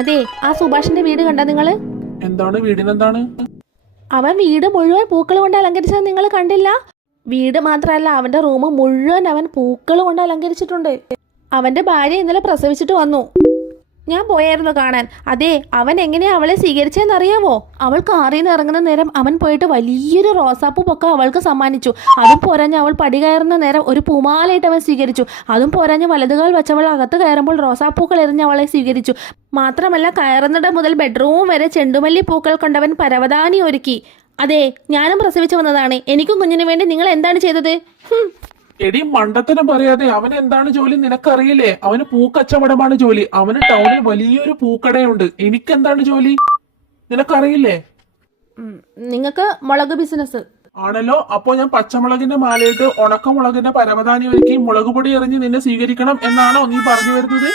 അതെ, ആ സുഭാഷിന്റെ വീട് കണ്ട നിങ്ങള്? എന്താണ് വീടിനെന്താണ്? അവൻ വീട് മുഴുവൻ പൂക്കൾ കൊണ്ട് അലങ്കരിച്ചത് നിങ്ങൾ കണ്ടില്ല? വീട് മാത്രമല്ല, അവന്റെ റൂം മുഴുവൻ അവൻ പൂക്കൾ കൊണ്ട് അലങ്കരിച്ചിട്ടുണ്ട്. അവന്റെ ഭാര്യ ഇന്നലെ പ്രസവിച്ചിട്ട് വന്നു. ഞാൻ പോയായിരുന്നു കാണാൻ. അതെ, അവൻ എങ്ങനെയാ അവളെ സ്വീകരിച്ചെന്നറിയാമോ? അവൾ കാറിൽ നിന്ന് ഇറങ്ങുന്ന നേരം അവൻ പോയിട്ട് വലിയൊരു റോസാപ്പൂ പൊക്ക അവൾക്ക് സമ്മാനിച്ചു. അതും പോരാഞ്ഞ് അവൾ പടി കയറുന്ന നേരം ഒരു പൂമാലയിട്ട് അവൻ സ്വീകരിച്ചു. അതും പോരാഞ്ഞ് വലതുകാൽ വെച്ചവൾ അകത്ത് കയറുമ്പോൾ റോസാപ്പൂക്കൾ എറിഞ്ഞ് അവളെ സ്വീകരിച്ചു. മാത്രമല്ല, കയറുന്നിടം മുതൽ ബെഡ്റൂം വരെ ചെണ്ടുമല്ലി പൂക്കൾ കൊണ്ടവൻ പരവതാനി ഒരുക്കി. അതെ, ഞാനും പ്രസവിച്ചു വന്നതാണ്. എനിക്കും കുഞ്ഞിനു വേണ്ടി നിങ്ങൾ എന്താണ് ചെയ്തത്? എടി മണ്ടത്തരം പറയാതെ, അവൻ എന്താണ് ജോലി നിനക്കറിയില്ലേ? അവന് പൂക്കച്ചവടമാണ് ജോലി. അവന് ടൗണിൽ വലിയൊരു പൂക്കടയുണ്ട്. എനിക്കെന്താണ് ജോലി നിനക്കറിയില്ലേ? നിങ്ങൾക്ക് മുളക് ബിസിനസ് ആണല്ലോ. അപ്പോ ഞാൻ പച്ചമുളകിന്റെ മാലയിട്ട് ഉണക്കമുളകിന്റെ പരവതാനി ഒരുക്കി മുളക് പൊടി എറിഞ്ഞ് നിന്നെ സ്വീകരിക്കണം എന്നാണോ നീ പറഞ്ഞു വരുന്നത്?